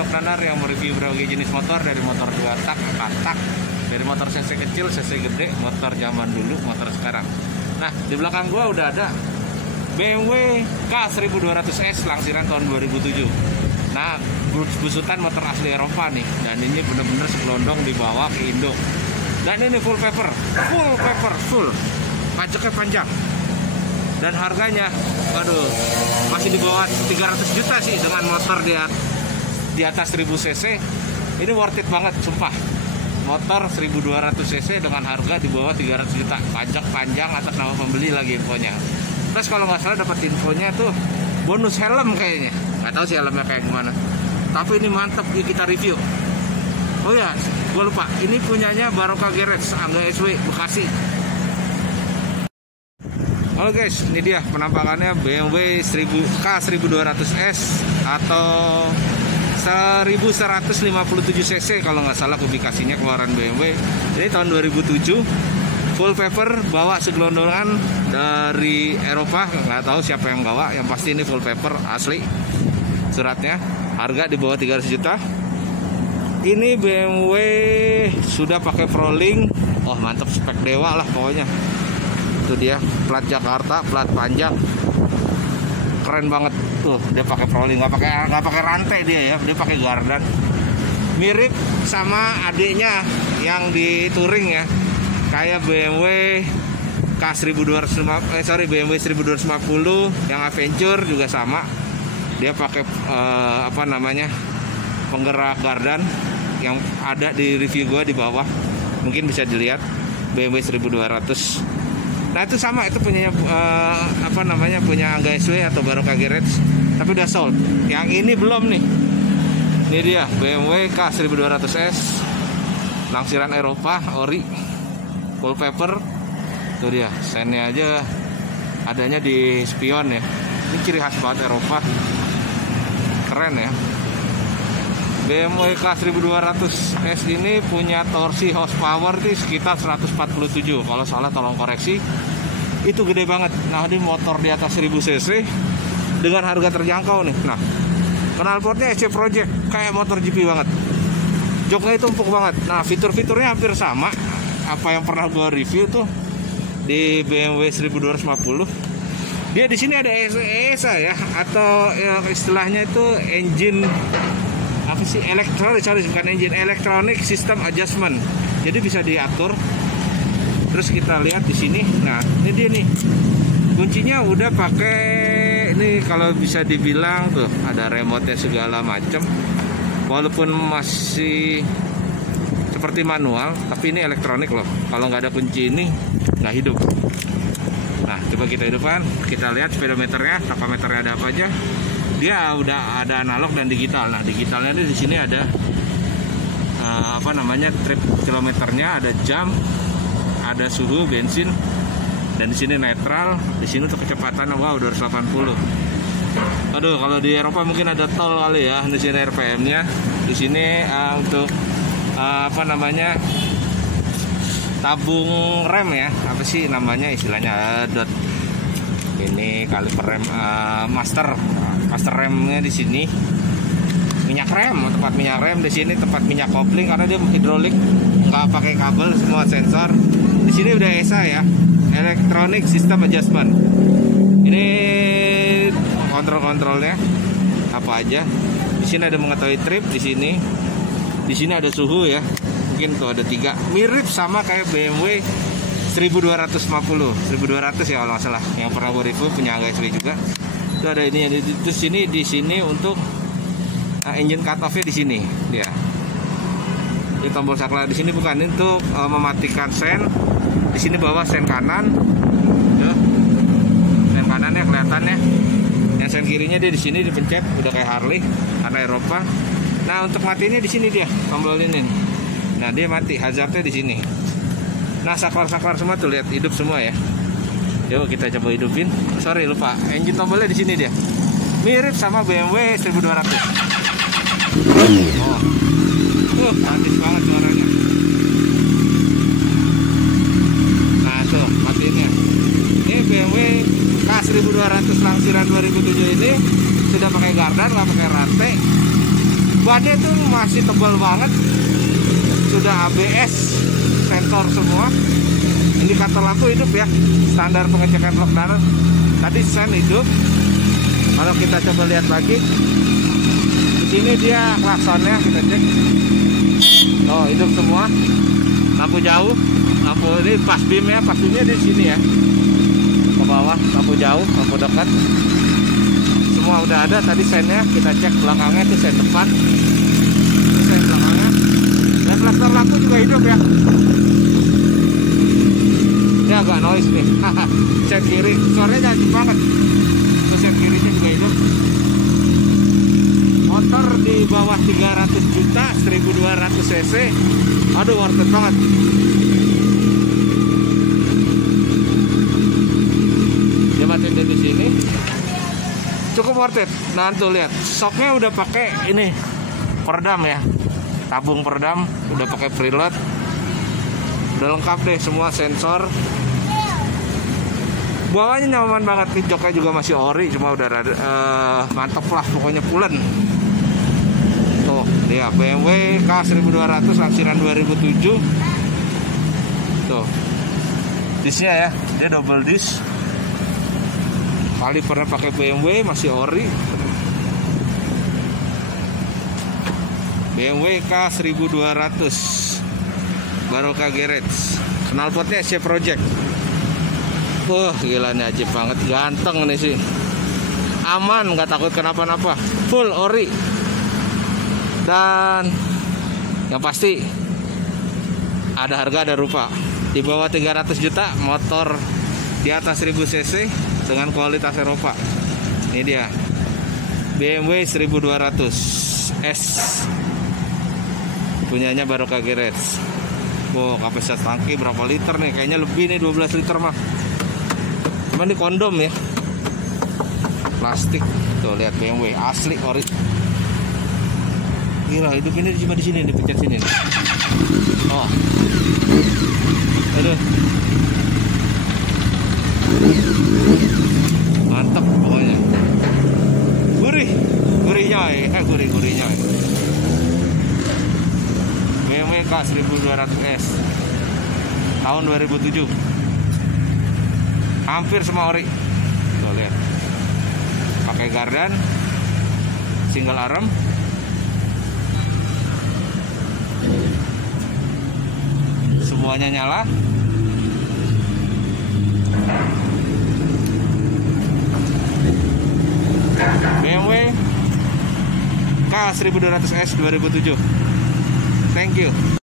Vlog Nanar yang mereview berbagai jenis motor, dari motor 2 tak, 4 tak, dari motor cc kecil, cc gede, motor zaman dulu, motor sekarang. Nah, di belakang gua udah ada BMW K1200S langsiran tahun 2007. Nah, busutan motor asli Eropa nih, dan ini bener-bener segelondong dibawa ke Indo. Dan ini full paper, pajaknya panjang. Dan harganya, waduh, masih di bawah 300 juta sih dengan motor di atas 1000 cc. Ini worth it banget, sumpah. Motor 1200 cc dengan harga di bawah 300 juta. Pajak panjang atas nama pembeli lagi infonya. Terus kalau nggak salah dapat infonya tuh bonus helm kayaknya. Nggak tahu sih helmnya kayak gimana. Tapi ini mantep, yuk kita review. Oh ya, gue lupa. Ini punyanya Barokah Garage, Angga SW, Bekasi. Halo guys, ini dia penampakannya BMW K1200S atau 1157 cc kalau nggak salah publikasinya keluaran BMW. Ini tahun 2007, full paper, bawa segelondongan dari Eropa, nggak tahu siapa yang bawa, yang pasti ini full paper asli suratnya. Harga di bawah 300 juta. Ini BMW sudah pakai Prolink. Oh mantap, spek dewa lah pokoknya. Itu dia, plat Jakarta, plat panjang, keren banget tuh. Dia pakai Prolink, nggak pakai rantai dia ya, dia pakai gardan. Mirip sama adiknya yang di touring ya, kayak BMW BMW 1250 yang Adventure juga sama. Dia pakai penggerak gardan yang ada di review gua di bawah, mungkin bisa dilihat BMW 1200. Nah itu sama, itu punya punya Angga SW atau Barokah Garage, tapi udah sold. Yang ini belum nih. Ini dia BMW K1200S langsiran Eropa, ori, full paper. Itu dia, sennya aja adanya di spion ya. Ini ciri khas banget Eropa. Keren ya. BMW K1200S ini punya torsi horsepower di sekitar 147. Kalau salah tolong koreksi. Itu gede banget. Nah, ini motor di atas 1000 cc dengan harga terjangkau nih. Nah, knalpotnya SC Project, kayak motor GP banget. Joknya itu empuk banget. Nah, fitur-fiturnya hampir sama apa yang pernah gua review tuh di BMW 1250. Dia di sini ada ESA ya, atau istilahnya itu engine electronic system adjustment. Jadi bisa diatur. Terus kita lihat di sini. Nah, ini dia nih. Kuncinya udah pakai ini, kalau bisa dibilang tuh ada remote-nya segala macam. Walaupun masih seperti manual, tapi ini elektronik loh. Kalau nggak ada kunci ini nggak hidup. Nah, coba kita hidupkan. Kita lihat speedometernya, tachometernya ada apa aja. Dia udah ada analog dan digital. Nah, digitalnya di sini ada trip kilometernya, ada jam, ada suhu bensin, dan di sini netral. Di sini untuk kecepatan 280. Aduh, kalau di Eropa mungkin ada tol kali ya. Di sini RPM-nya. Di sini untuk tabung rem ya. Apa sih namanya istilahnya? Ini kaliper rem, master remnya di sini. Minyak rem, tempat minyak rem di sini, tempat minyak kopling karena dia hidrolik, nggak pakai kabel, semua sensor. Di sini udah ESA ya, electronic system adjustment. Ini kontrol-kontrolnya apa aja. Di sini ada mengetahui trip di sini. Di sini ada suhu ya. Mungkin tuh ada 3. Mirip sama kayak BMW 1250, 1200 ya kalau nggak salah. Yang pernah gue review punya Angga SW juga. Itu ada ini, terus di sini untuk engine cut off-nya di sini dia. Ini tombol saklar di sini bukan, ini untuk mematikan sen. Di sini bawah sen kanan. Tuh. Sen kanannya kelihatannya. Yang sen kirinya dia di sini dipencet, udah kayak Harley karena Eropa. Nah, untuk matinya di sini dia, tombol ini. Nah, dia mati, hazardnya di sini. Nah, saklar-saklar semua tuh, lihat hidup semua ya. Yuk kita coba hidupin. Sorry lupa, engine tombolnya di sini dia. Mirip sama BMW 1200. Oh, manis banget suaranya. Nah tuh, matiin ya. Ini BMW K1200 langsiran 2007 ini sudah pakai gardan, nggak pakai rantai. Bannya tuh masih tebal banget, sudah ABS, sensor semua, indikator lampu hidup ya, standar pengecekan lockdown. Tadi sen hidup. Kalau kita coba lihat lagi, di sini dia klaksonnya kita cek. Oh, hidup semua. Lampu jauh, lampu ini pas beamnya di sini ya. Ke bawah, lampu jauh, lampu dekat. Semua udah ada. Tadi sennya kita cek belakangnya, itu sen depan, itu sen belakangnya. Dan klakson lampu juga hidup ya. Ini agak noise nih. Sen kiri, suaranya jangan banget. Itu sen kirinya juga hidup. Motor di bawah 300 juta, 1200 cc. Aduh, worth it banget. Dia matiin di sini. Cukup worth it. Nah, tuh lihat, shocknya udah pakai ini peredam ya. Tabung peredam, udah pakai preload. Udah lengkap deh semua sensor. Bawahnya nyaman banget nih, joknya juga masih ori, cuma udah rada, mantep lah pokoknya pulen. Tuh, dia BMW K1200 laksiran 2007. Tuh, disnya ya, dia double disc. Kali pernah pakai BMW, masih ori. BMW K1200 Barokah Garage. Knalpotnya Chevy Project. Wah, gila nih, ajib banget, ganteng nih sih. Aman, nggak takut kenapa-napa. Full ori. Dan yang pasti ada harga, ada rupa. Di bawah 300 juta, motor di atas 1000 cc dengan kualitas Eropa. Ini dia BMW 1200 S, punyanya Barokah Garage. Wow, kapasitas tangki berapa liter nih? Kayaknya lebih nih, 12 liter mah. Cuman ini kondom ya, plastik. Tuh lihat, BMW asli ori. Gila, hidup ini cuma di sini, dipencet sini nih. Oh, aduh, mantap pokoknya. Gurihnya ya, gurihnya. BMW K1200S tahun 2007, hampir semua ori. Tuh lihat, pakai gardan, single arm. Semuanya nyala. BMW K1200S 2007. Thank you.